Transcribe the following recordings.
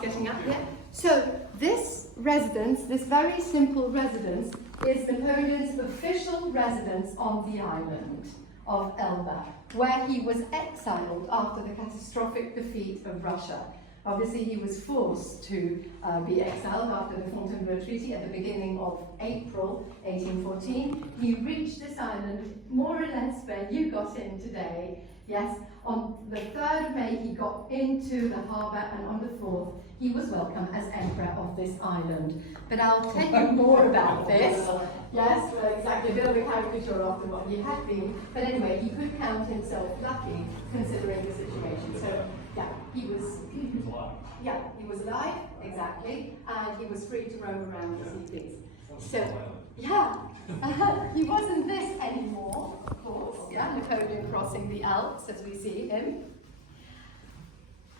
just getting up here. So this residence, this very simple residence, is Napoleon's official residence on the island of Elba, where he was exiled after the catastrophic defeat of Russia. Obviously, he was forced to be exiled after the Fontainebleau Treaty at the beginning of April 1814. He reached this island more or less where you got in today. Yes, on the 3rd of May, he got into the harbour, and on the 4th, he was welcome as emperor of this island. But I'll tell you more about this. Yes, well, exactly, a bit of a caricature after what he had been. But anyway, he could count himself lucky considering the situation. So, yeah, he was alive. Yeah, he was alive, exactly, and he was free to roam around as he pleased. So, yeah, he wasn't this anymore, of course. Yeah, Napoleon crossing the Alps as we see him.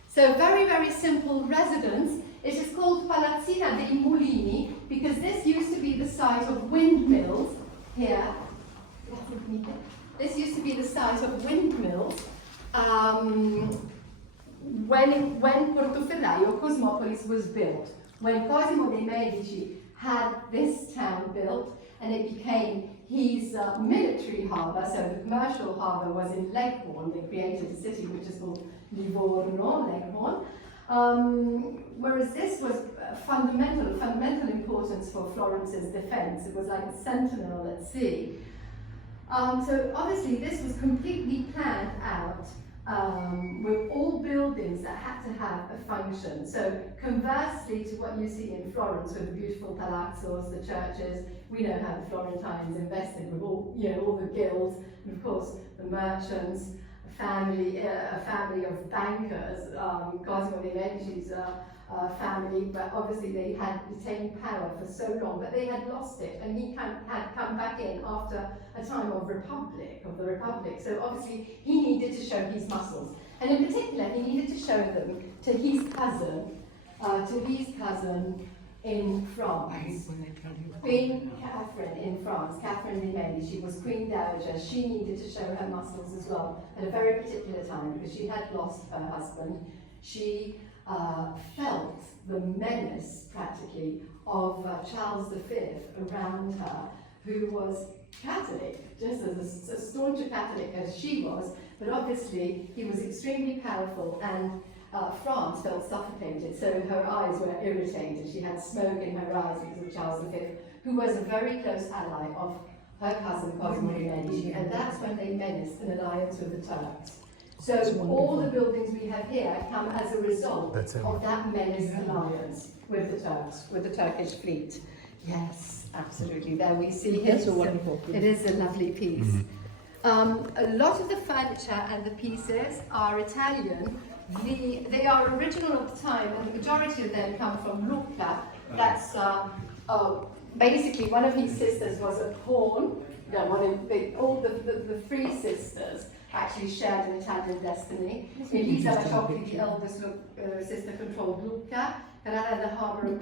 So, very, very simple residence. It is called Palazzina dei Mulini because this used to be the site of windmills here. This used to be the site of windmills when Porto Ferraio, Cosmopolis, was built. When Cosimo de' Medici had this town built and it became his military harbour, so the commercial harbour was in Leghorn. They created a city which is called Livorno, Leghorn. Whereas this was fundamental importance for Florence's defence. It was like a sentinel at sea. So obviously this was completely planned out with all buildings that had to have a function. So conversely to what you see in Florence with the beautiful palazzos, the churches, we know how the Florentines invested with all, all the guilds, and of course the merchants, a family of bankers, Cosimo de' Medici's family, but obviously they had retained power for so long, but they had lost it, and he had come back in after a time of the Republic. So obviously he needed to show his muscles, and in particular he needed to show them to his cousin in France. Queen Catherine in France, Catherine de' Medici, was Queen Dowager. She needed to show her muscles as well at a very particular time because she had lost her husband. She felt the menace, practically, of Charles V around her, who was Catholic, just as a stauncher Catholic as she was, but obviously he was extremely powerful, and France felt suffocated, so her eyes were irritated. She had smoke in her eyes because of Charles V, who was a very close ally of her cousin Cosimo de' Medici, and that's when they menaced an alliance with the Turks. So all the buildings we have here come as a result of that menaced alliance with the Turks, with the Turkish fleet. Yes, absolutely. There we see it. It's a wonderful piece. It is a lovely piece. A lot of the furniture and the pieces are Italian. They are original of the time, and the majority of them come from Lucca. That's basically one of his sisters was a pawn. All the three sisters actually shared an Italian destiny. Elisa, the eldest sister, controlled Lucca, and at the harbour of